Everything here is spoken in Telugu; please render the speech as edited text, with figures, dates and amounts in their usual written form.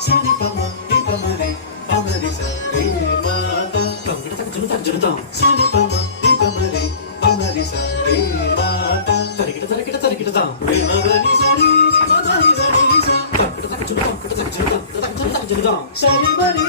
సని పమ ని పమరి పమరి సరి మాత తంగిట తక జునుత జునుతాం సని పమ ని పమరి పమరి సరి మాత తరికిట తరికిట తరికిటతాం రేమగని సరి మదని సరి స తంగిట తక జునుతాం కిట తక జునుతాం కిట తక జునుతాం సరి మరి